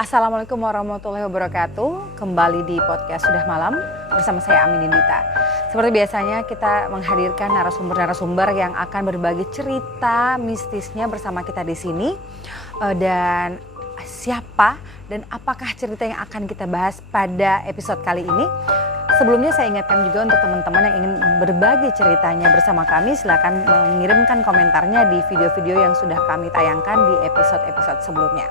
Assalamualaikum warahmatullahi wabarakatuh. Kembali di podcast Sudah Malam bersama saya Amin Indita. Seperti biasanya kita menghadirkan narasumber-narasumber yang akan berbagi cerita mistisnya bersama kita di sini. Dan siapa dan apakah cerita yang akan kita bahas pada episode kali ini? Sebelumnya saya ingatkan juga untuk teman-teman yang ingin berbagi ceritanya bersama kami, silakan mengirimkan komentarnya di video-video yang sudah kami tayangkan di episode-episode sebelumnya.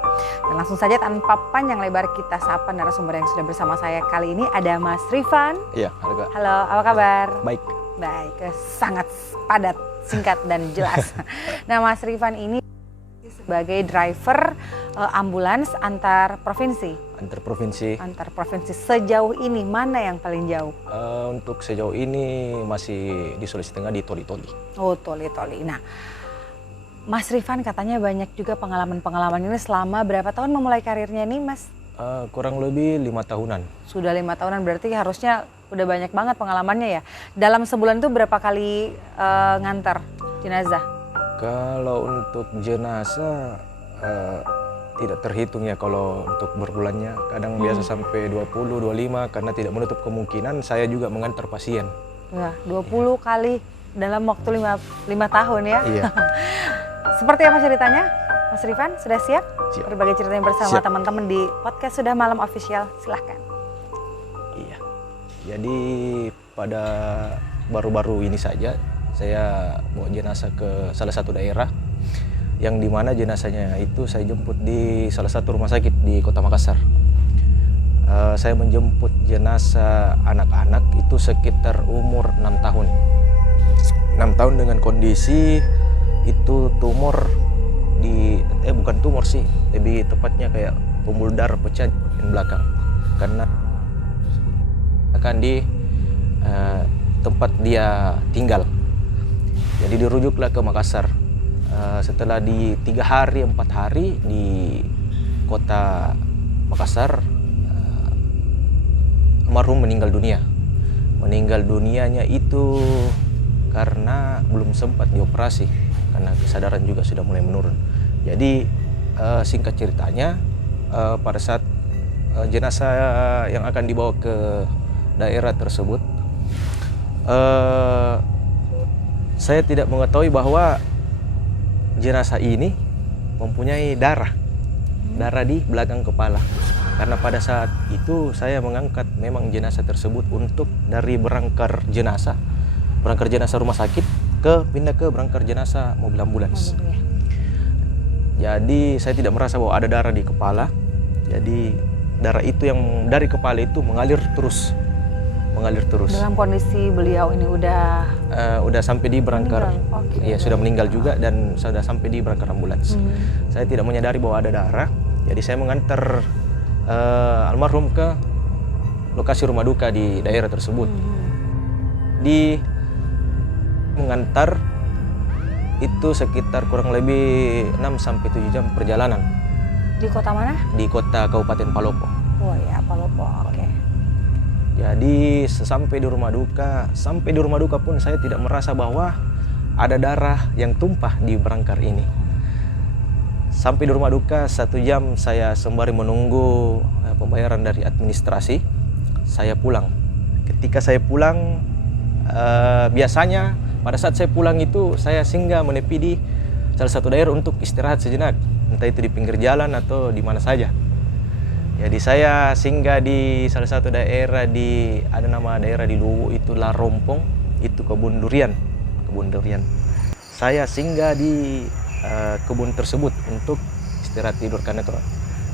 Dan langsung saja tanpa panjang lebar kita sapa narasumber yang sudah bersama saya kali ini. Ada Mas Rifan. Iya, halo. Halo, apa kabar? Baik. Baik, sangat padat, singkat dan jelas. Nah, Mas Rifan ini sebagai driver ambulans antar provinsi. Antar provinsi. Sejauh ini mana yang paling jauh? Untuk sejauh ini masih di Sulawesi Tengah di Toli-Toli. Oh, Toli-Toli. Nah, Mas Rifan katanya banyak juga pengalaman-pengalaman ini. Selama berapa tahun memulai karirnya ini, Mas? Kurang lebih 5 tahunan. Sudah 5 tahunan, berarti harusnya udah banyak banget pengalamannya ya. Dalam sebulan itu berapa kali ngantar jenazah? Kalau untuk jenazah tidak terhitung ya kalau untuk berbulannya. Kadang biasa sampai 20, 25 karena tidak menutup kemungkinan saya juga mengantar pasien. Ya, 20 kali dalam waktu 5 tahun ya. Iya. Seperti apa ceritanya? Mas Rifan sudah siap? Siap. Berbagi ceritanya bersama teman-teman di podcast Sudah Malam Official. Silahkan. Iya. Jadi pada baru-baru ini saja saya bawa jenazah ke salah satu daerah yang dimana jenazahnya itu saya jemput di salah satu rumah sakit di Kota Makassar. Saya menjemput jenazah anak-anak itu sekitar umur 6 tahun. 6 tahun dengan kondisi itu tumor di bukan tumor sih, lebih tepatnya kayak pembuluh darah pecah di bagian belakang karena akan di tempat dia tinggal. Jadi dirujuklah ke Makassar. Setelah di 3 hari 4 hari di kota Makassar, almarhum meninggal dunia. Meninggal dunianya itu karena belum sempat dioperasi karena kesadaran juga sudah mulai menurun. Jadi singkat ceritanya pada saat jenazah yang akan dibawa ke daerah tersebut, saya tidak mengetahui bahwa jenazah ini mempunyai darah di belakang kepala. Karena pada saat itu saya mengangkat memang jenazah tersebut untuk dari berangkar jenazah rumah sakit pindah ke berangkar jenazah mobil ambulans. Jadi saya tidak merasa bahwa ada darah di kepala. Jadi darah itu yang dari kepala itu mengalir terus. Dalam kondisi beliau ini udah sampai di berangkar, ya sudah meninggal juga dan sudah sampai di berangkar ambulans. Saya tidak menyadari bahwa ada darah, jadi saya mengantar almarhum ke lokasi rumah duka di daerah tersebut. Di mengantar itu sekitar kurang lebih 6-7 jam perjalanan. Di kota mana? Di kota Kabupaten Palopo. Oh ya, Palopo, oke. Jadi sampai di rumah duka pun saya tidak merasa bahwa ada darah yang tumpah di berangkar ini. Sampai di rumah duka 1 jam saya sembari menunggu pembayaran dari administrasi, saya pulang. Ketika saya pulang, biasanya pada saat saya pulang itu saya singgah menepi di salah satu daerah untuk istirahat sejenak, entah itu di pinggir jalan atau di mana saja. Jadi saya singgah di salah satu daerah ada nama daerah di Luwu itu Larompong, itu kebun durian. Saya singgah di kebun tersebut untuk istirahat tidur karena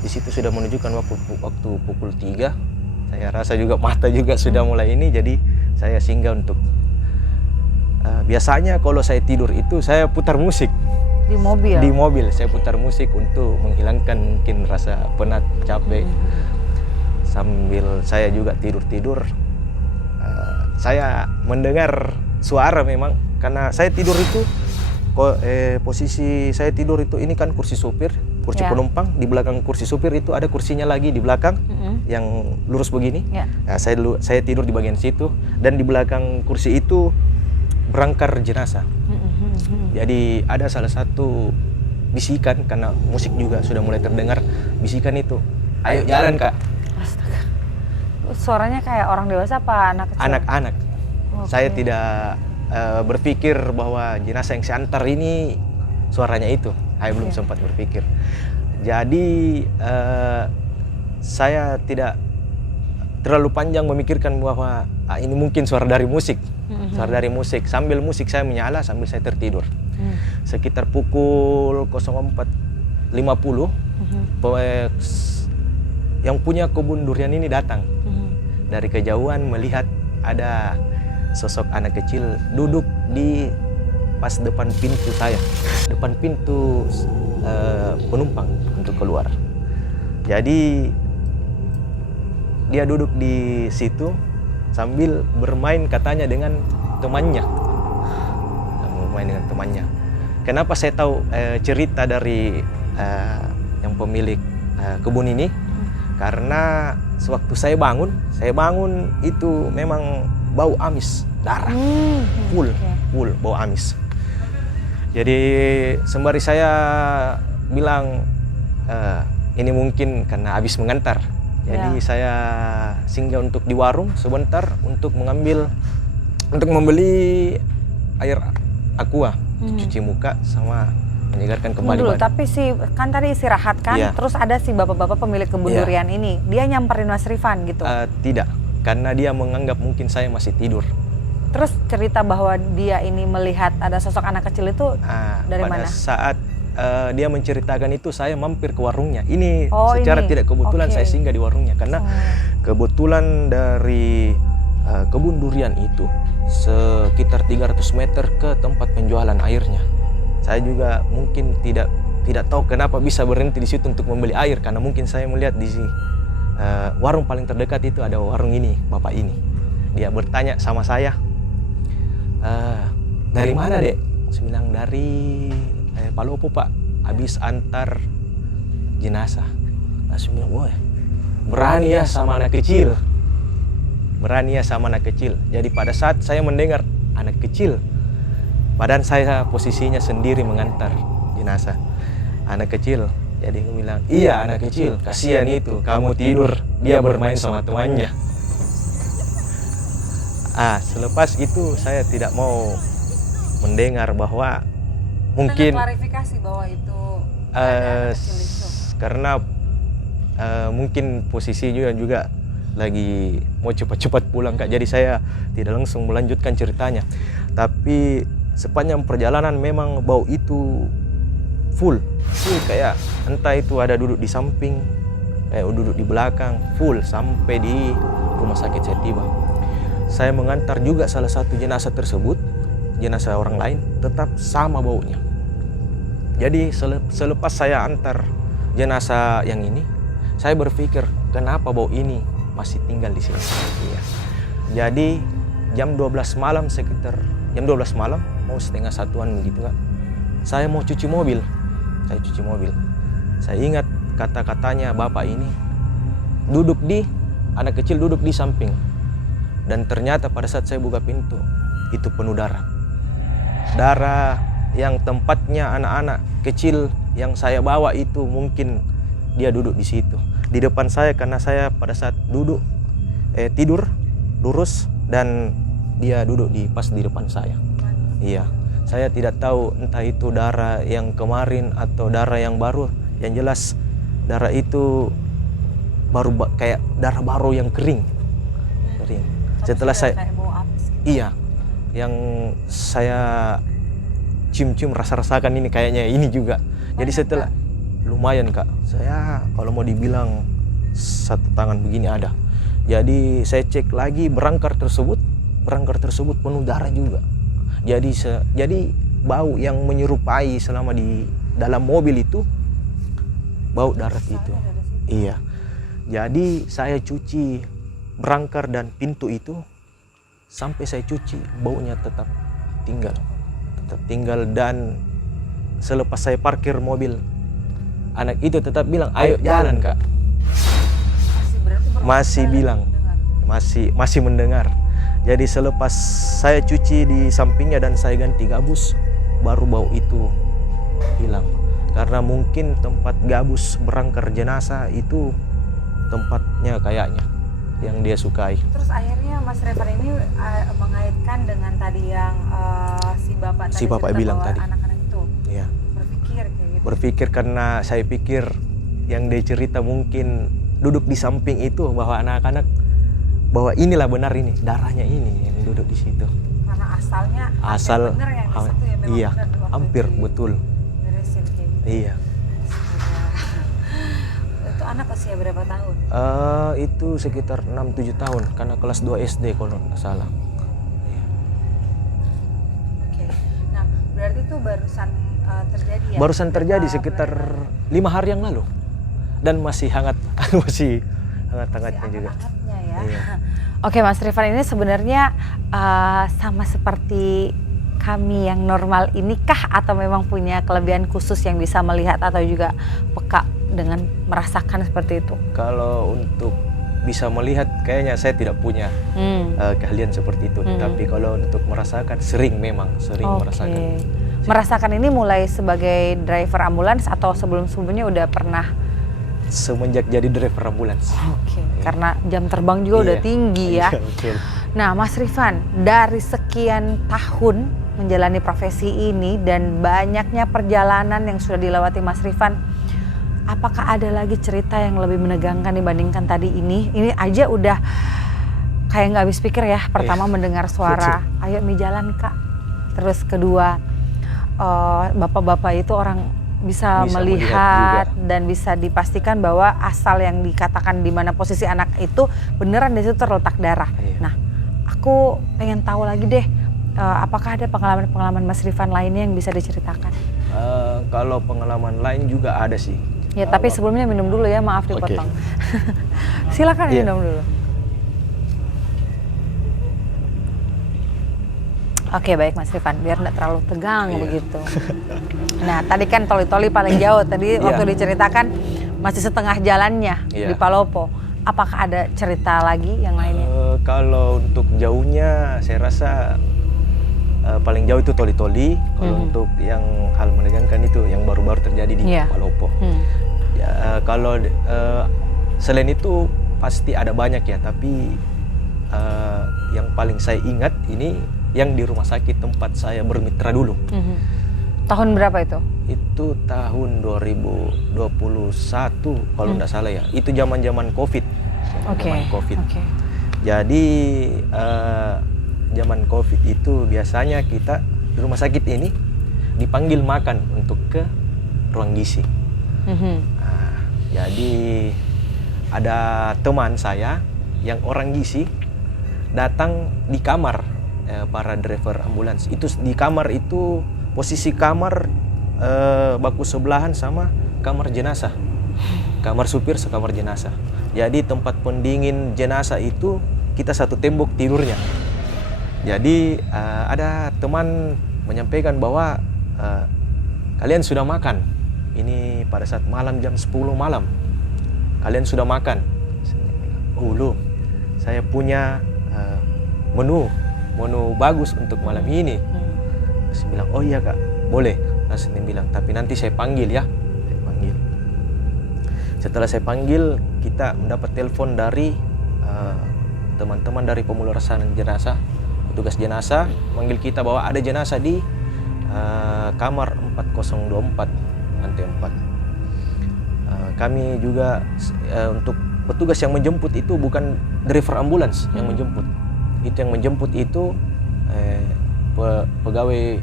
di situ sudah menunjukkan waktu pukul 3. Saya rasa juga mata juga sudah mulai ini, jadi saya singgah untuk biasanya kalau saya tidur itu saya putar musik. Di mobil saya putar musik untuk menghilangkan mungkin rasa penat, capek. Sambil saya juga tidur, saya mendengar suara memang karena saya tidur itu posisi saya tidur itu ini kan kursi supir, kursi penumpang, di belakang kursi supir itu ada kursinya lagi di belakang yang lurus begini. Nah, saya tidur di bagian situ dan di belakang kursi itu berangkar jenazah. Jadi ada salah satu bisikan karena musik juga sudah mulai terdengar bisikan itu. ayo jalan kak. Astaga. Suaranya kayak orang dewasa apa anak kecil? Anak-anak. Oke. Saya tidak berpikir bahwa jenazah yang saya antar ini suaranya itu. Saya belum sempat berpikir. Jadi saya tidak terlalu panjang memikirkan bahwa ini mungkin suara dari musik. Suara dari musik. Sambil musik saya menyala, sambil saya tertidur. Sekitar pukul 04.50, yang punya kebun durian ini datang. Dari kejauhan melihat ada sosok anak kecil duduk di pas depan pintu saya, depan pintu penumpang untuk keluar. Jadi dia duduk di situ sambil bermain katanya dengan temannya. Bermain dengan temannya. Kenapa saya tahu cerita dari yang pemilik kebun ini? Karena sewaktu saya bangun itu memang bau amis, darah, full bau amis. Jadi sembari saya bilang ini mungkin karena habis mengantar. Jadi saya singgah untuk di warung sebentar untuk membeli air aqua, cuci muka sama menyegarkan kembali dulu, badan. tapi kan tadi istirahat kan, terus ada si bapak-bapak pemilik kebun durian ini, dia nyamperin Mas Rifan gitu? Tidak, karena dia menganggap mungkin saya masih tidur. Terus cerita bahwa dia ini melihat ada sosok anak kecil itu dari mana? Pada saat dia menceritakan itu, saya mampir ke warungnya. Ini secara tidak kebetulan saya singgah di warungnya, karena kebetulan dari kebun durian itu sekitar 300 meter ke tempat penjualan airnya. Saya juga mungkin tidak tahu kenapa bisa berhenti di situ untuk membeli air, karena mungkin saya melihat di warung paling terdekat itu ada warung ini, bapak ini. Dia bertanya sama saya, dari mana dek? Saya bilang dari Palopo pak, habis antar jenazah. Saya bilang, wah berani ya sama anak kecil. Berani ya sama anak kecil. Jadi pada saat saya mendengar anak kecil, badan saya posisinya sendiri mengantar jenazah. Anak kecil, jadi aku bilang, iya anak kecil, kasihan itu, kamu tidur, dia bermain sama temannya. Selepas itu saya tidak mau mendengar bahwa mungkin klarifikasi bahwa itu anak kecil itu. Karena mungkin posisi juga lagi mau cepat-cepat pulang kak, jadi saya tidak langsung melanjutkan ceritanya. Tapi sepanjang perjalanan memang bau itu full kayak entah itu ada duduk di samping, duduk di belakang, full sampai di rumah sakit saya tiba. Saya mengantar juga salah satu jenazah tersebut, jenazah orang lain, tetap sama baunya. Jadi selepas saya antar jenazah yang ini, saya berpikir kenapa bau ini masih tinggal di sini. Iya. Jadi jam 12 malam, sekitar jam 12 malam, mau setengah satuan gitu kan. Saya mau cuci mobil. Saya ingat kata-katanya bapak ini, anak kecil duduk di samping. Dan ternyata pada saat saya buka pintu, itu penuh darah. Darah yang tempatnya anak-anak kecil yang saya bawa itu mungkin dia duduk di situ. Di depan saya, karena saya pada saat duduk tidur lurus dan dia duduk pas di depan saya. Iya, saya tidak tahu entah itu darah yang kemarin atau darah yang baru. Yang jelas darah itu baru kayak darah baru yang kering. Setelah saya iya, yang saya cium-cium rasa-rasakan ini kayaknya ini juga. Jadi setelah lumayan kak, saya kalau mau dibilang satu tangan begini ada. Jadi saya cek lagi berangkar tersebut penuh darah juga. Jadi bau yang menyerupai selama di dalam mobil itu bau darah itu. Iya. Jadi saya cuci berangkar dan pintu itu, sampai saya cuci baunya tetap tinggal. Dan selepas saya parkir mobil, anak itu tetap bilang ayo jalan kak. Masih bilang, masih mendengar. Jadi selepas saya cuci di sampingnya dan saya ganti gabus, baru bau itu hilang. Karena mungkin tempat gabus berangkar jenazah itu tempatnya kayaknya yang dia sukai. Terus akhirnya Mas Revan ini mengaitkan dengan tadi yang si bapak tadi cerita bilang bahwa tadi. anak-anak itu Iya. berpikir kayak gitu. Berpikir karena saya pikir yang dia cerita mungkin duduk di samping itu bahwa anak-anak bahwa inilah benar ini darahnya ini yang duduk di situ. Karena asalnya Asal bener yang di situ ya memang iya, bener waktu hampir betul. beresin kayak gitu. Iya. Itu anak usia berapa tahun? Itu sekitar 6-7 tahun karena kelas 2 SD kalau nggak salah. Oke. Nah, berarti itu barusan terjadi ya? Barusan terjadi Kita sekitar 5 hari yang lalu dan masih hangat masih hangat-hangatnya juga. hangat-hangatnya ya. Iya. Oke, Mas Rifan, ini sebenarnya sama seperti kami yang normal inikah atau memang punya kelebihan khusus yang bisa melihat atau juga peka dengan merasakan seperti itu? Kalau untuk bisa melihat kayaknya saya tidak punya keahlian seperti itu. Tapi kalau untuk merasakan sering merasakan. Merasakan ini mulai sebagai driver ambulans atau sebelum-sebelumnya udah pernah? Semenjak jadi driver ambulans. Oke, karena jam terbang juga udah tinggi ya. Iya, betul. Nah, Mas Rifan, dari sekian tahun menjalani profesi ini dan banyaknya perjalanan yang sudah dilewati Mas Rifan, apakah ada lagi cerita yang lebih menegangkan dibandingkan tadi ini? Ini aja udah kayak nggak habis pikir ya. Pertama mendengar suara, ayo mi jalan Kak. Terus kedua, bapak-bapak itu orang bisa melihat dan bisa dipastikan bahwa asal yang dikatakan di mana posisi anak itu beneran di situ terletak darah. Iya. Nah, aku pengen tahu lagi deh, apakah ada pengalaman-pengalaman Mas Rifan lainnya yang bisa diceritakan? Kalau pengalaman lain juga ada sih. Ya, tapi sebelumnya minum dulu ya, maaf dipotong. Silakan minum dulu. Oke, baik Mas Rifan, biar nggak terlalu tegang begitu. Nah, tadi kan Toli-Toli paling jauh, tadi waktu diceritakan masih setengah jalannya di Palopo. Apakah ada cerita lagi yang lainnya? Kalau untuk jauhnya, saya rasa paling jauh itu Toli-Toli. Kalau untuk yang hal menegangkan itu yang baru-baru terjadi di Palopo. Ya, kalau selain itu pasti ada banyak ya, tapi yang paling saya ingat ini yang di rumah sakit tempat saya bermitra dulu. Tahun berapa itu? Itu tahun 2021 kalau tidak salah ya. Itu zaman-zaman COVID. Zaman COVID. Jadi zaman COVID itu biasanya kita di rumah sakit ini dipanggil makan untuk ke ruang gizi. Jadi ada teman saya yang orang gizi datang di kamar para driver ambulans. Itu di kamar itu posisi kamar baku sebelahan sama kamar jenazah. Kamar supir sekamar jenazah. Jadi tempat pendingin jenazah itu kita satu tembok tidurnya. Jadi ada teman menyampaikan bahwa kalian sudah makan. Ini pada saat malam jam 10 malam. Kalian sudah makan? Oh belum. Saya punya menu bagus untuk malam ini. Saya bilang, oh iya Kak, boleh. Langsung dia bilang, tapi nanti saya panggil ya. Saya panggil. Setelah saya panggil, kita mendapat telepon dari teman-teman dari pemulasaran jenazah, petugas jenazah, manggil kita bahwa ada jenazah di kamar 4024 lantai 4. Kami juga untuk petugas yang menjemput itu bukan driver ambulans yang menjemput. Itu yang menjemput itu pegawai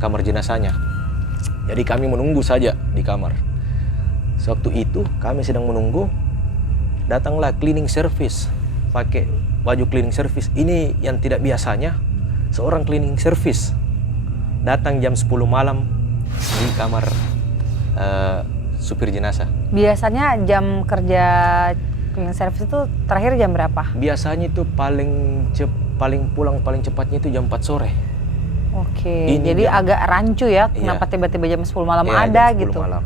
kamar jenazahnya. Jadi kami menunggu saja di kamar. Sewaktu itu kami sedang menunggu, datanglah cleaning service pakai baju cleaning service. Ini yang tidak biasanya, seorang cleaning service datang jam 10 malam di kamar supir jenazah. Biasanya jam kerja cleaning service itu terakhir jam berapa? Biasanya itu paling cepatnya itu jam 4 sore. Oke, jadi agak rancu ya, kenapa tiba-tiba jam 10 malam ada jam 10 gitu. Malam.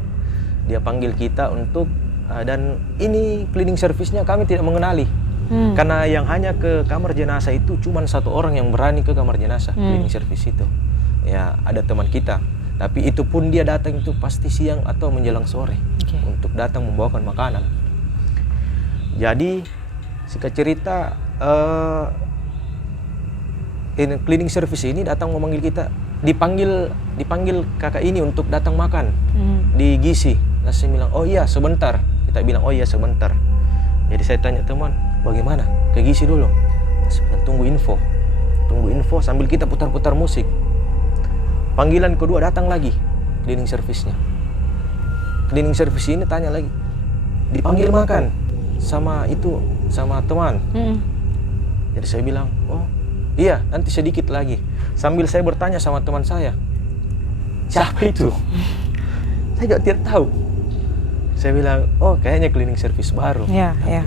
Dia panggil kita untuk, dan ini cleaning service-nya kami tidak mengenali. Karena yang hanya ke kamar jenazah itu cuma satu orang yang berani ke kamar jenazah, cleaning service itu. Ya, ada teman kita. Tapi itu pun dia datang itu pasti siang atau menjelang sore untuk datang membawakan makanan. Jadi singkat cerita cleaning service ini datang memanggil kita, dipanggil kakak ini untuk datang makan di Gizi. Nah, saya bilang, oh iya sebentar. Kita bilang, oh iya sebentar. Jadi saya tanya teman, bagaimana? Ke Gizi dulu. Nah, saya bilang, tunggu info sambil kita putar-putar musik. Panggilan kedua datang lagi cleaning service-nya. Cleaning service ini tanya lagi, dipanggil makan sama teman. Jadi saya bilang, oh iya nanti sedikit lagi. Sambil saya bertanya sama teman saya, siapa itu? Saya juga tidak tahu. Saya bilang, oh kayaknya cleaning service baru. Iya, iya.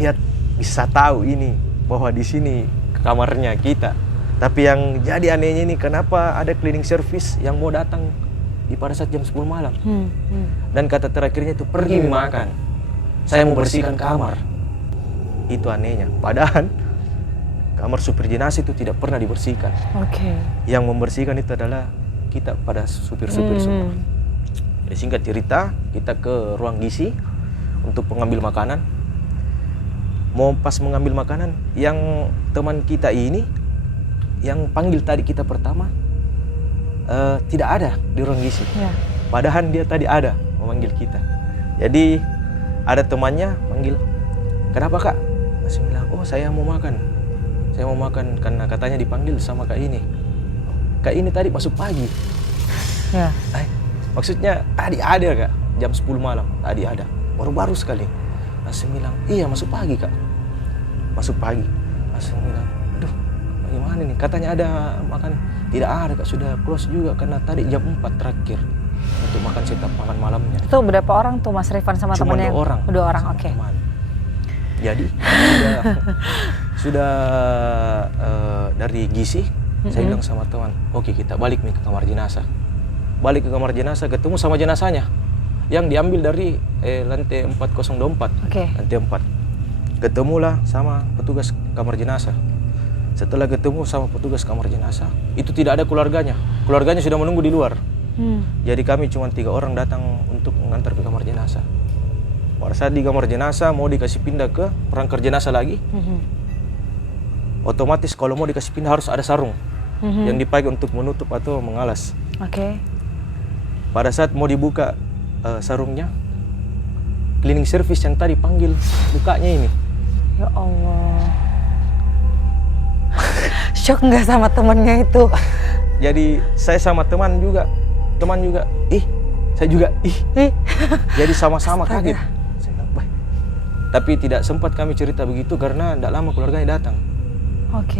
Lihat bisa tahu ini bahwa di sini kamarnya kita. Tapi yang jadi anehnya ini, kenapa ada cleaning service yang mau datang pada saat jam 10 malam. Dan kata terakhirnya itu, pergi makan. Saya mau bersihkan kamar. Itu anehnya. Padahal kamar supir jenazah itu tidak pernah dibersihkan. Yang membersihkan itu adalah kita pada supir-supir semua. Jadi singkat cerita, kita ke ruang gizi untuk mengambil makanan. Mau pas mengambil makanan, yang teman kita ini, yang panggil tadi kita pertama, tidak ada di ruang gizi. Padahal dia tadi ada memanggil kita. Jadi ada temannya manggil, kenapa kak? Saya bilang, oh saya mau makan. Saya mau makan karena katanya dipanggil sama kak ini. Kak ini tadi masuk pagi. Maksudnya tadi ada kak, jam 10 malam. Tadi ada, baru-baru sekali. Saya bilang, iya masuk pagi kak. Masuk pagi. Saya bilang, aduh bagaimana nih? Katanya ada makan. Tidak ada kak, sudah close juga karena tadi jam 4 terakhir untuk makan setup makan malamnya. Itu berapa orang tuh Mas Rifan sama temannya? Cuma 2 orang. 2 orang, oke. Jadi sudah dari Gizi, saya bilang sama teman, oke kita balik nih ke kamar jenazah. Balik ke kamar jenazah, ketemu sama jenazahnya yang diambil dari lantai 4024. Lantai 4. Ketemulah sama petugas kamar jenazah. Setelah ketemu sama petugas kamar jenazah, itu tidak ada keluarganya. Keluarganya sudah menunggu di luar. Jadi kami cuma 3 orang datang untuk mengantar ke kamar jenazah. Pada saat di kamar jenazah mau dikasih pindah ke perangkat jenazah lagi, otomatis kalau mau dikasih pindah harus ada sarung yang dipakai untuk menutup atau mengalas. Pada saat mau dibuka sarungnya, cleaning service yang tadi panggil bukanya ini. Ya Allah. Shock nggak sama temennya itu? Jadi saya sama teman juga, saya juga, jadi sama-sama kaget. Tapi tidak sempat kami cerita begitu karena tidak lama keluarganya datang.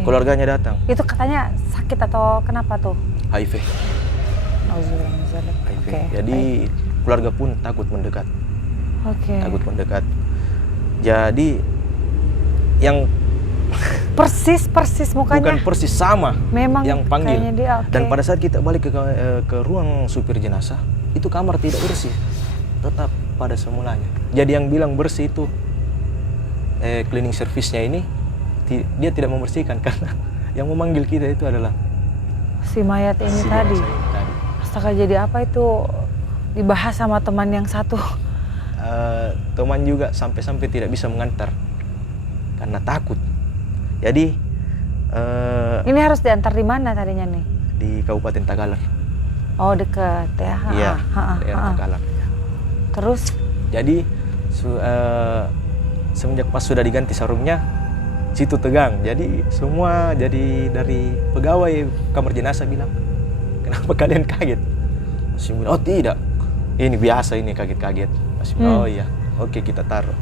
Keluarganya datang. Itu katanya sakit atau kenapa tuh? HIV. Jadi keluarga pun takut mendekat. Takut mendekat. Jadi yang persis mukanya. Bukan persis, sama. Memang yang panggil. Dia, Dan pada saat kita balik ke ruang supir jenazah, itu kamar tidak bersih, tetap pada semulanya. Jadi yang bilang bersih itu cleaning service-nya ini, dia tidak membersihkan karena yang memanggil kita itu adalah si mayat ini tadi. Astaga, jadi apa itu dibahas sama teman yang satu? Teman juga sampai-sampai tidak bisa mengantar karena takut. Jadi ini harus diantar di mana tadinya nih? Di Kabupaten Tagalar. Oh, dekat ya? Iya, daerah Tagalar. Terus? Jadi semenjak pas sudah diganti sarungnya, situ tegang. Jadi semua dari pegawai kamar jenazah bilang, kenapa kalian kaget? Masih bilang, oh tidak, ini biasa, ini kaget-kaget. Masih bilang, oh iya, oke kita taruh.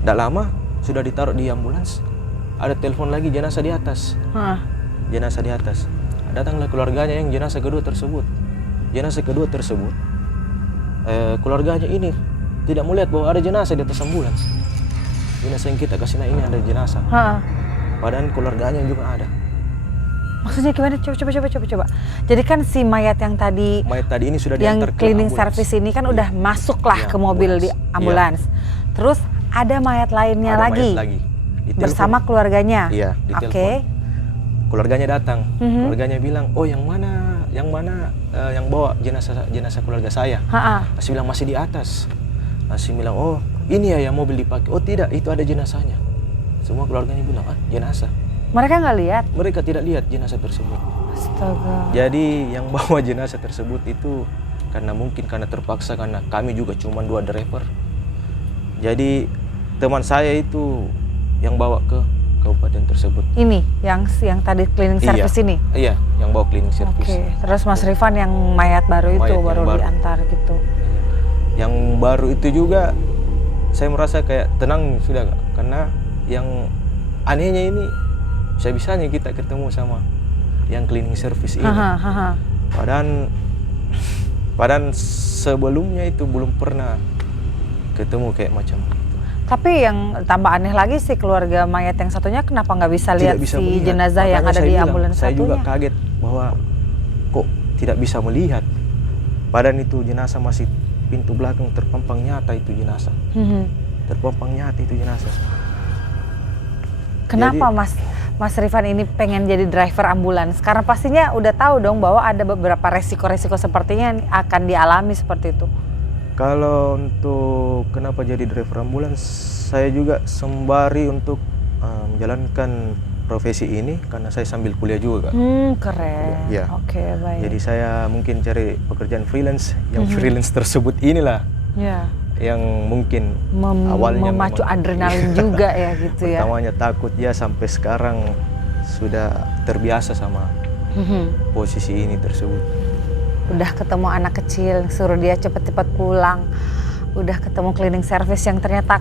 Tidak lama sudah ditaruh di ambulans. Ada telepon lagi, jenazah di atas. Jenazah di atas. Datanglah keluarganya yang jenazah kedua tersebut. Jenazah kedua tersebut, keluarganya ini tidak melihat bahwa ada jenazah di atas ambulans. Jenazah yang kita kasih naik ini ada jenazah. Padahal keluarganya juga ada. Maksudnya gimana? Coba. Jadi kan si mayat tadi ini sudah diantar ke cleaning service ini kan udah masuklah ke mobil di ambulans. Terus ada mayat lainnya lagi. Bersama keluarganya. Iya, ditelepon. Keluarganya datang. Keluarganya bilang, oh yang mana yang bawa jenazah keluarga saya? Masih bilang masih di atas. Masih bilang, oh ini ya yang mobil dipakai. Oh tidak, itu ada jenazahnya. Semua keluarganya bilang, jenazah. Mereka nggak lihat? Mereka tidak lihat jenazah tersebut. Astaga. Jadi yang bawa jenazah tersebut itu karena terpaksa, karena kami juga cuma 2 driver. Jadi teman saya itu yang bawa ke kabupaten tersebut. Ini yang tadi cleaning service ini? Iya, yang bawa cleaning service. Oke, terus Mas Rifan yang mayat baru itu baru diantar gitu. Yang baru itu juga saya merasa kayak tenang sudah, karena yang anehnya ini bisa-bisanya kita ketemu sama yang cleaning service ini. Padahal sebelumnya itu belum pernah ketemu kayak macam itu. Tapi yang tambah aneh lagi sih, keluarga mayat yang satunya kenapa nggak bisa lihat si melihat. jenazah yang ada di ambulans saya satunya? Saya juga kaget bahwa kok tidak bisa melihat. Padahal itu jenazah masih pintu belakang terpampang nyata itu jenazah. Terpampang nyata itu jenazah. Kenapa Mas Rifan ini pengen jadi driver ambulans? Karena pastinya udah tahu dong bahwa ada beberapa resiko-resiko sepertinya yang akan dialami seperti itu. Kalau untuk kenapa jadi driver ambulans, saya juga sembari untuk menjalankan profesi ini karena saya sambil kuliah juga. Keren. Ya. Oke, baik. Jadi saya mungkin cari pekerjaan freelance, yang freelance tersebut inilah yang mungkin awalnya memacu adrenalin juga ya gitu ya. Pertamanya takut ya, sampai sekarang sudah terbiasa sama posisi ini tersebut. Udah ketemu anak kecil, suruh dia cepet-cepet pulang. Udah ketemu cleaning service yang ternyata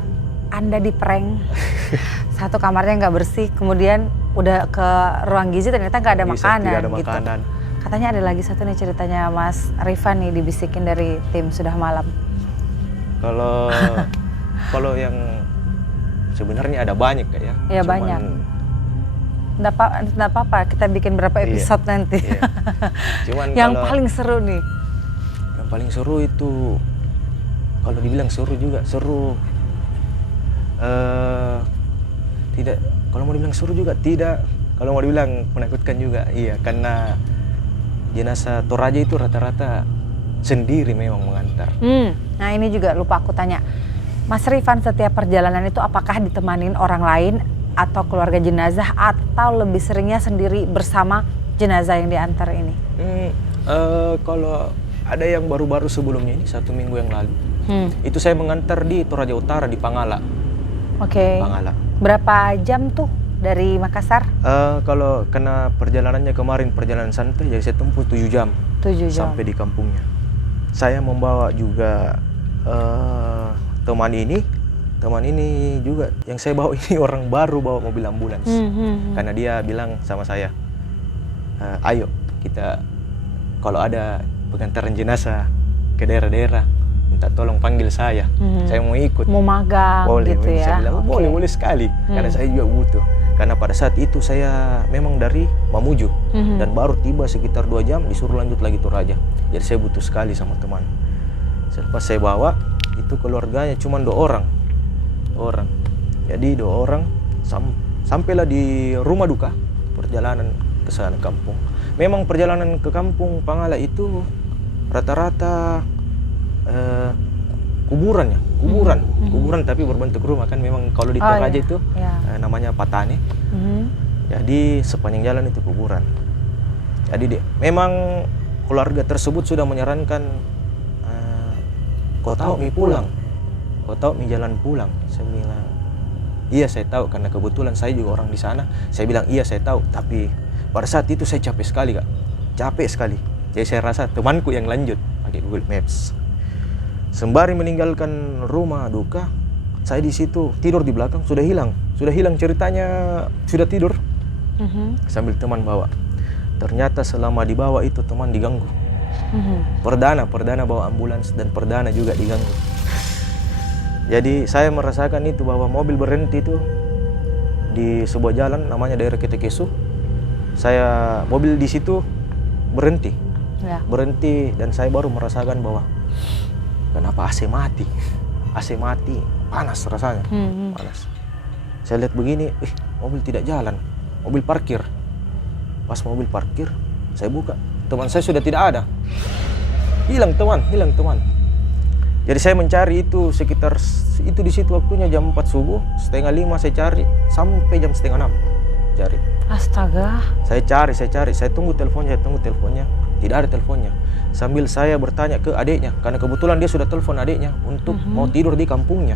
Anda diprank. Satu kamarnya nggak bersih, kemudian udah ke ruang gizi ternyata nggak ada makanan. Tidak ada gitu. makanan. Katanya ada lagi satu nih ceritanya Mas Rifan nih dibisikin dari tim Sudah Malam. Kalau yang sebenarnya ada banyak kayak ya. Iya banyak. Nggak apa-apa, kita bikin berapa episode nanti. Iya. Cuman yang paling seru nih. Yang paling seru itu, kalau dibilang seru juga, seru. Tidak, kalau mau dibilang seru juga tidak. Kalau mau dibilang menakutkan juga, iya. Karena jenazah Toraja itu rata-rata sendiri memang mengantar. Nah ini juga lupa aku tanya. Mas Rifan setiap perjalanan itu apakah ditemanin orang lain atau keluarga jenazah, atau lebih seringnya sendiri bersama jenazah yang diantar ini? Kalau ada yang baru-baru sebelumnya ini 1 minggu yang lalu, itu saya mengantar di Toraja Utara di Pangala. Oke. Pangala. Berapa jam tuh dari Makassar? Kalau kena perjalanannya kemarin perjalanan santai, jadi saya tempuh 7 jam. 7 jam. Sampai di kampungnya. Saya membawa juga teman ini juga, yang saya bawa ini orang baru bawa mobil ambulans. Karena dia bilang sama saya, ayo kita kalau ada pengantaran jenazah ke daerah-daerah, minta tolong panggil saya. Saya mau ikut. Mau magang boleh, gitu ya? Saya bilang, boleh sekali. Karena saya juga butuh. Karena pada saat itu saya memang dari Mamuju. Dan baru tiba sekitar 2 jam, disuruh lanjut lagi Toraja. Jadi saya butuh sekali sama teman. Selepas saya bawa, itu keluarganya cuma 2 orang. Jadi 2 orang sampailah di rumah duka, perjalanan ke sana kampung. Memang perjalanan ke kampung Pangala itu rata-rata kuburan tapi berbentuk rumah kan. Memang kalau di Toraja itu namanya Patane. Jadi sepanjang jalan itu kuburan. Jadi memang keluarga tersebut sudah menyarankan, kau tahu mi pulang. Kau tahu mi jalan pulang? Saya bilang, iya saya tahu, karena kebetulan saya juga orang di sana. Saya bilang iya saya tahu, tapi pada saat itu saya capek sekali Kak, capek sekali. Jadi saya rasa temanku yang lanjut pakai Google Maps. Sembari meninggalkan rumah duka, saya di situ tidur di belakang, sudah hilang ceritanya, sudah tidur. Sambil teman bawa. Ternyata selama di bawah itu teman diganggu. Perdana bawa ambulans dan perdana juga diganggu. Jadi saya merasakan itu bahwa mobil berhenti itu di sebuah jalan namanya daerah Ketekesu. Mobil di situ berhenti. Berhenti dan saya baru merasakan bahwa kenapa AC mati, panas rasanya. Panas. Saya lihat begini, mobil tidak jalan. Mobil parkir. Pas mobil parkir, saya buka. Teman saya sudah tidak ada. Hilang teman. Jadi saya mencari itu sekitar itu di situ waktunya jam 4 subuh, 4:30 saya cari sampai jam 5:30 cari. Astaga. Saya cari, saya tunggu teleponnya, tidak ada teleponnya. Sambil saya bertanya ke adiknya, karena kebetulan dia sudah telepon adiknya untuk mau tidur di kampungnya.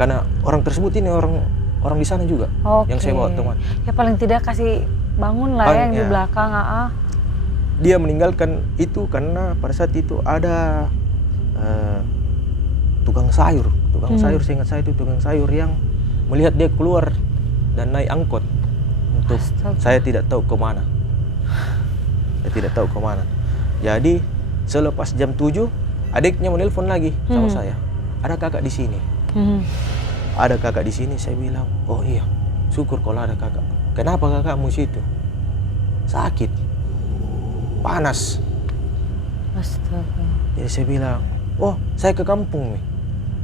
Karena orang tersebut ini orang di sana juga, yang saya bawa teman. Ya paling tidak kasih bangun lah ya yang di belakang. Dia meninggalkan itu karena pada saat itu ada tukang sayur, seingat saya itu tukang sayur yang melihat dia keluar dan naik angkot untuk saya tidak tahu kemana. Jadi selepas jam 7 adiknya menelpon lagi sama saya. Ada kakak di sini. Ada kakak di sini, saya bilang, oh iya, syukur kalau ada kakak. Kenapa kakakmu situ? Sakit, panas. Astaga. Jadi saya bilang, oh saya ke kampung nih.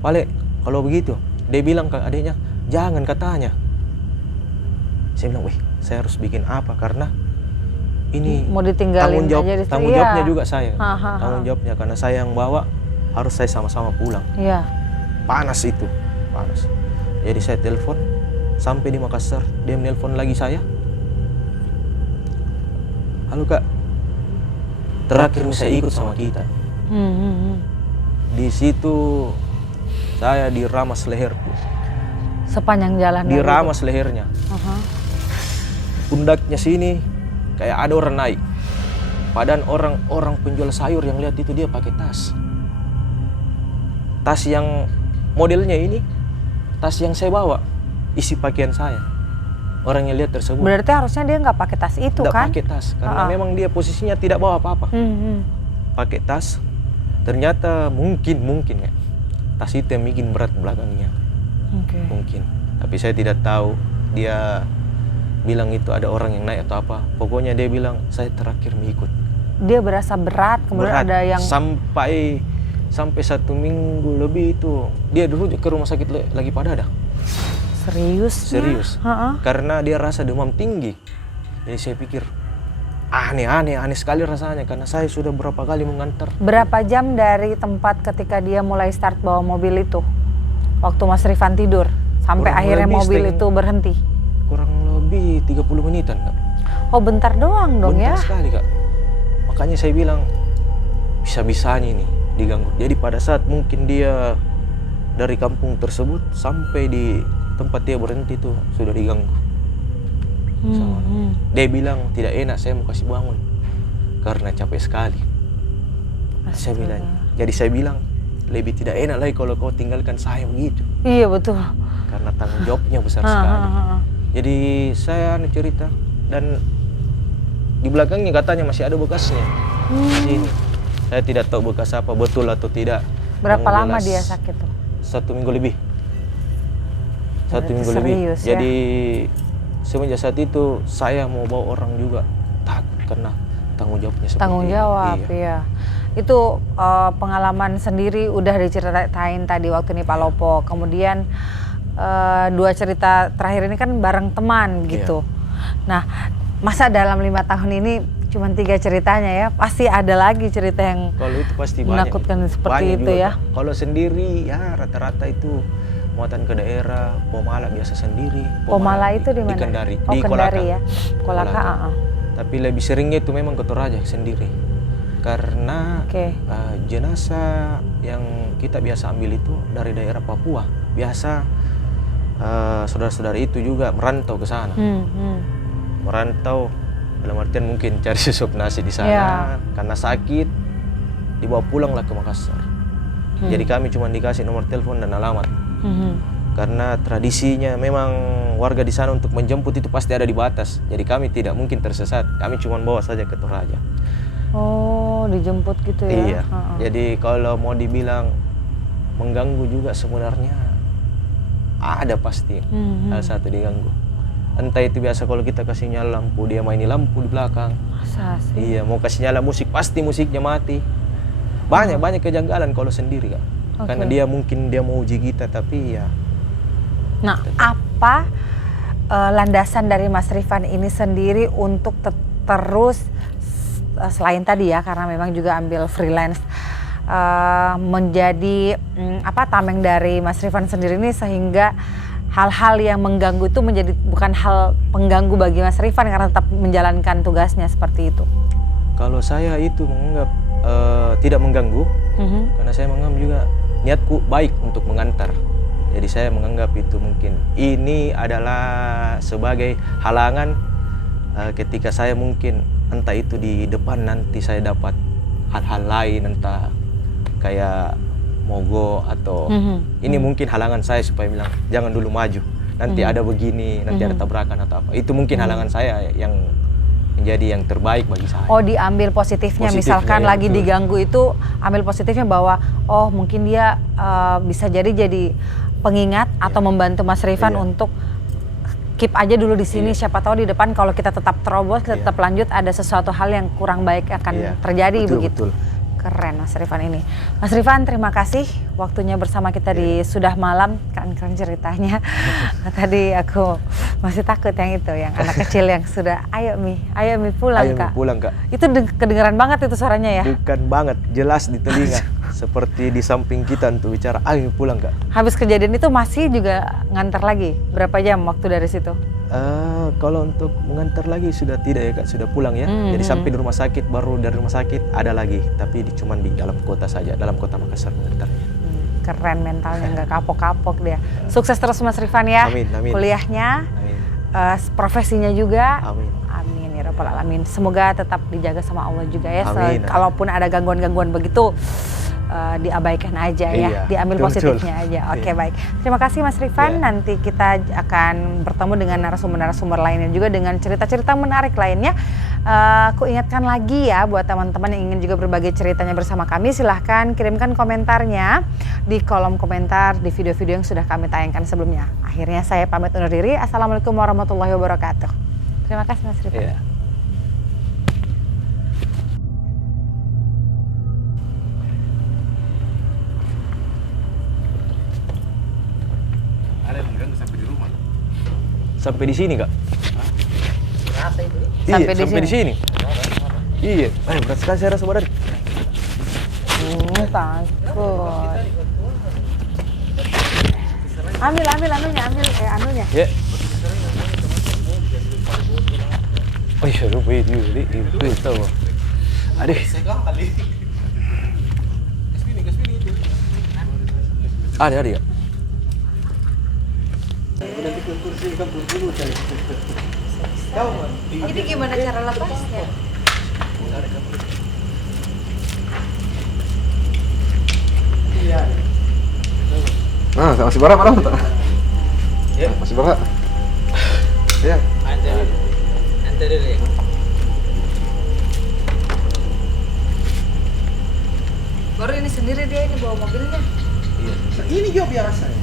Paling kalau begitu, dia bilang ke adiknya, jangan katanya. Saya bilang, wih, saya harus bikin apa karena ini mau ditinggalin tanggung jawabnya juga saya. Tanggung jawabnya karena saya yang bawa, harus saya sama-sama pulang. Iya. Panas itu, panas. Jadi saya telepon sampai di Makassar, dia menelpon lagi saya. Halo kak, terakhir bisa ikut sama kita. Di situ saya diramas leherku. Sepanjang jalan. Diramas lehernya. Pundaknya sini kayak ada orang naik. Padahal orang penjual sayur yang lihat itu dia pakai tas. Tas yang modelnya ini, tas yang saya bawa, isi pakaian saya. Orang yang lihat tersebut. Berarti harusnya dia nggak pakai tas itu kan? Nggak pakai tas, karena memang dia posisinya tidak bawa apa-apa. Pakai tas, ternyata mungkin ya, tas itu yang bikin berat belakangnya. Mungkin. Tapi saya tidak tahu dia bilang itu ada orang yang naik atau apa. Pokoknya dia bilang saya terakhir mengikut. Dia berasa berat, kemudian ada yang sampai 1 minggu lebih itu dia dirujuk ke rumah sakit lagi Padada. Serius. Karena dia rasa demam tinggi. Jadi saya pikir aneh sekali rasanya karena saya sudah berapa kali mengantar. Berapa jam dari tempat ketika dia mulai start bawa mobil itu? Waktu Mas Rifan tidur sampai akhirnya mobil itu berhenti? Kurang lebih 30 menitan, Kak. Oh, bentar doang dong ya? Bentar sekali, Kak. Makanya saya bilang bisa-bisanya ini diganggu. Jadi pada saat mungkin dia dari kampung tersebut sampai di tempat dia berhenti itu sudah diganggu. Dia bilang tidak enak, saya mau kasih bangun karena capek sekali. Jadi saya bilang lebih tidak enak lagi kalau kau tinggalkan saya begitu. Iya betul. Karena tanggung jawabnya besar sekali. Jadi saya cerita dan di belakangnya katanya masih ada bekasnya. Sini. Saya tidak tahu bekas apa, betul atau tidak. Berapa lama dia sakit tuh? 1 minggu lebih. 1 minggu lebih. Ya? Jadi semenjak saat itu saya mau bawa orang juga takut karena tanggung jawabnya seperti tanggung jawab, iya. Itu pengalaman sendiri udah diceritain tadi waktu Pak Lopo. Kemudian 2 cerita terakhir ini kan bareng teman gitu. Nah, masa dalam 5 tahun ini cuma 3 ceritanya ya, pasti ada lagi cerita yang kalau itu pasti menakutkan seperti banyak itu juga, ya. Kalau sendiri ya rata-rata itu muatan ke daerah, Pomala biasa sendiri. Pomala itu di mana? Di Kendari, di Kolaka. Ya. Kolaka. Tapi lebih seringnya itu memang ke Toraja sendiri. Karena jenazah yang kita biasa ambil itu dari daerah Papua. Biasa saudara-saudara itu juga merantau ke sana. Merantau dalam artian mungkin cari susup nasi di sana. Karena sakit, dibawa pulanglah ke Makassar. Jadi kami cuma dikasih nomor telepon dan alamat. Karena tradisinya memang warga di sana untuk menjemput itu pasti ada di batas. Jadi kami tidak mungkin tersesat. Kami cuma bawa saja ke Toraja. Oh, dijemput gitu ya? Iya. Jadi kalau mau dibilang mengganggu juga sebenarnya ada pasti. Salah satu diganggu. Entah itu biasa kalau kita kasih nyala lampu, dia mainin lampu di belakang. Masa sih? Iya, mau kasih nyala musik, pasti musiknya mati. Banyak kejanggalan kalau sendiri, Kak. Karena dia mungkin dia mau uji kita, tapi ya. Nah, apa landasan dari Mas Rifan ini sendiri untuk terus, selain tadi ya, karena memang juga ambil freelance, menjadi tameng dari Mas Rifan sendiri ini, sehingga hal-hal yang mengganggu itu menjadi bukan hal pengganggu bagi Mas Rifan karena tetap menjalankan tugasnya seperti itu? Kalau saya itu menganggap tidak mengganggu, karena saya menganggap juga niatku baik untuk mengantar. Jadi saya menganggap itu mungkin ini adalah sebagai halangan ketika saya mungkin entah itu di depan nanti saya dapat hal-hal lain, entah kayak mogok atau ini mungkin halangan saya supaya bilang jangan dulu maju, nanti ada begini, nanti ada tabrakan atau apa. Itu mungkin halangan saya yang menjadi yang terbaik bagi saya. Oh, diambil positifnya, misalkan ya, lagi betul. diganggu itu ambil positifnya bahwa oh mungkin dia bisa jadi pengingat atau membantu Mas Rifan untuk keep aja dulu di sini, siapa tahu di depan kalau kita tetap terobos, kita tetap lanjut ada sesuatu hal yang kurang baik akan terjadi. Betul, begitu. betul. Keren Mas Rifan ini. Mas Rifan, terima kasih waktunya bersama kita di Sudah Malam. Keren ceritanya. Tadi aku masih takut yang itu, yang anak kecil yang sudah ayo Mi pulang, Ayo Kak. pulang, Kak. Itu kedengeran banget itu suaranya ya. Bukan banget, jelas di telinga. Seperti di samping kita untuk bicara, ayo pulang, Kak. Habis kejadian itu masih juga ngantar lagi? Berapa jam waktu dari situ? Kalau untuk mengantar lagi sudah tidak ya, Kak, sudah pulang ya. Jadi sampai di rumah sakit, baru dari rumah sakit ada lagi, tapi cuman di dalam kota saja, dalam kota Makassar mengantarnya. Keren mentalnya, nggak kapok-kapok dia. Sukses terus Mas Rifan ya. Amin, amin. Kuliahnya, Amin. Profesinya juga. Amin. Amin ya rabbal alamin. Semoga tetap dijaga sama Allah juga ya. Amin. Kalaupun ada gangguan-gangguan begitu, diabaikan aja ya, diambil positifnya aja. Oke, baik. Terima kasih Mas Rifan. Nanti kita akan bertemu dengan narasumber-narasumber lainnya juga dengan cerita-cerita menarik lainnya. Aku ingatkan lagi ya buat teman-teman yang ingin juga berbagi ceritanya bersama kami, silahkan kirimkan komentarnya di kolom komentar di video-video yang sudah kami tayangkan sebelumnya. Akhirnya saya pamit undur diri. Assalamualaikum warahmatullahi wabarakatuh. Terima kasih Mas Rifan. Sampai di sini, Kak. Sampai di sini. Iya, berat sekali saya rasa badan. Takut. Ambil anunya. Ya. Oh iya, lupa itu tahu. Aduh. Ada ya. Ini gimana cara lepasnya? Nah, masih berat padahal tak? Ya. Masih berat. Ya. Nanti dulu ya. Baru ini sendiri dia ini bawa mobilnya. Ini juga biasa ya.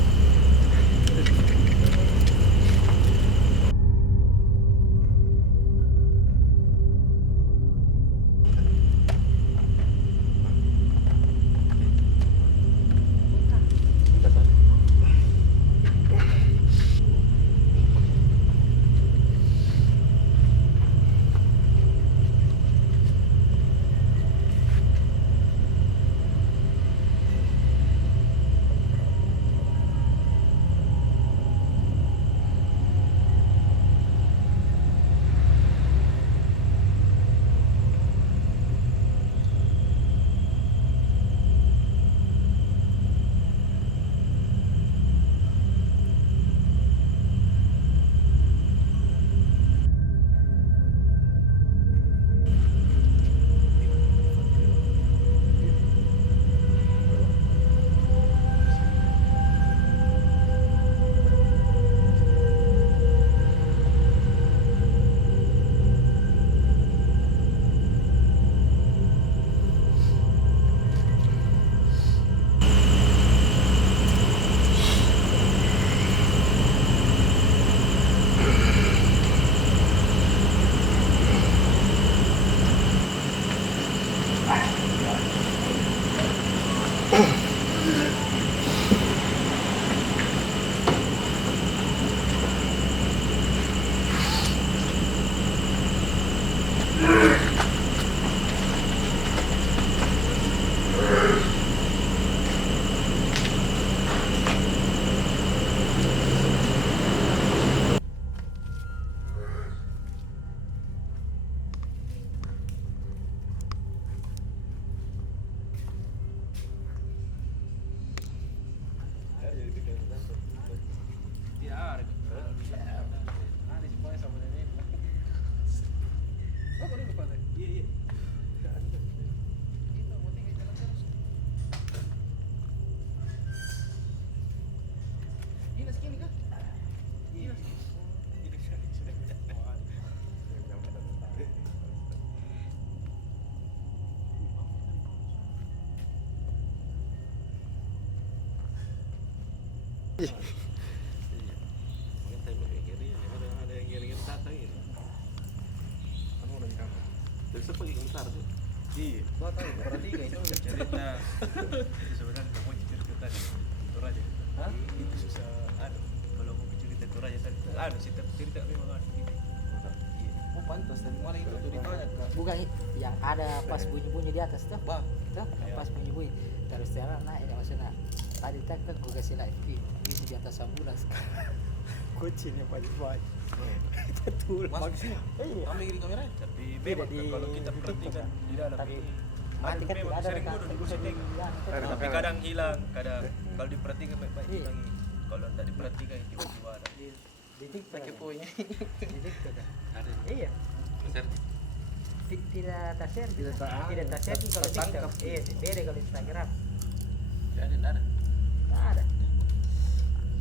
Ada yang kiri-kiri datang ini. Kamu udah nikah? Terus apa yang besar tuh? Iya, buat tahu perhatikan itu cerita itu sebenarnya mau cerita tadi itu aja. Hah? Itu susah ada kalau mau cerita itu aja tadi. Ada cerita memang ada gitu. Iya. Oh pantas tadi malam itu tuh ditanya kan. Bukan yang ada pas bunyi-bunyi di atas tuh. Bah, Tuh, Iya. pas bunyi-bunyi. Terus sekarang naik ya maksudnya. Tadi kan gue kasih live view. Ini di atas ambulans. Kucingnya pagi-pagi. Betul. masuk sini. Iya. Ambil kiri kamera. Tapi Tidak memang di- kalau kita perhatikan di dalam Tapi itu nanti kan memang tidak ada sering rekan. bodoh di setting. Ada Tapi kamera. kadang hilang, kadang kalau diperhatikan baik-baik Iya. hilang. Kalau tidak diperhatikan tiba-tiba ada. Di TikTok. Pakai poinnya. Di TikTok. Ada. Iya. Tidak tershare, Tidak ter- tidak tershare kalau TikTok. tertangkap. Iya, beda kalau Instagram. Ada. Tak ada.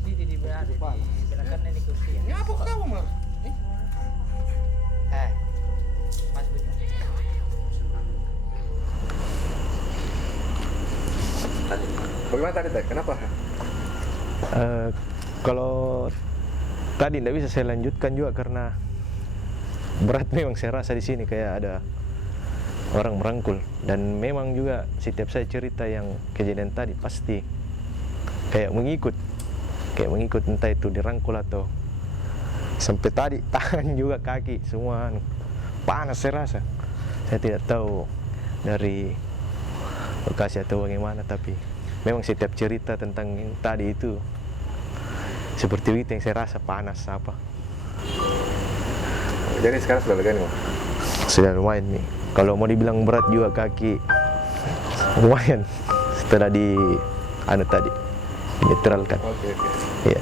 Di belakang di belakang ini kursi. Ngapa kamu mal? Mas betul. Bagaimana tadi teh? Kenapa? Kalau tadi tidak bisa saya lanjutkan juga karena berat memang saya rasa di sini kayak ada orang merangkul dan memang juga setiap saya cerita yang kejadian tadi pasti kayak mengikut entah itu dirangkul atau sampai tadi tangan juga kaki semua panas saya rasa. Saya tidak tahu dari lokasi atau bagaimana tapi memang setiap cerita tentang yang tadi itu seperti itu yang saya rasa panas apa. Jadi sekarang sudah lega nih mal. Sudah lumayan nih. Kalau mau dibilang berat juga kaki lumayan setelah di tadi dinetralkan. Oke. Iya.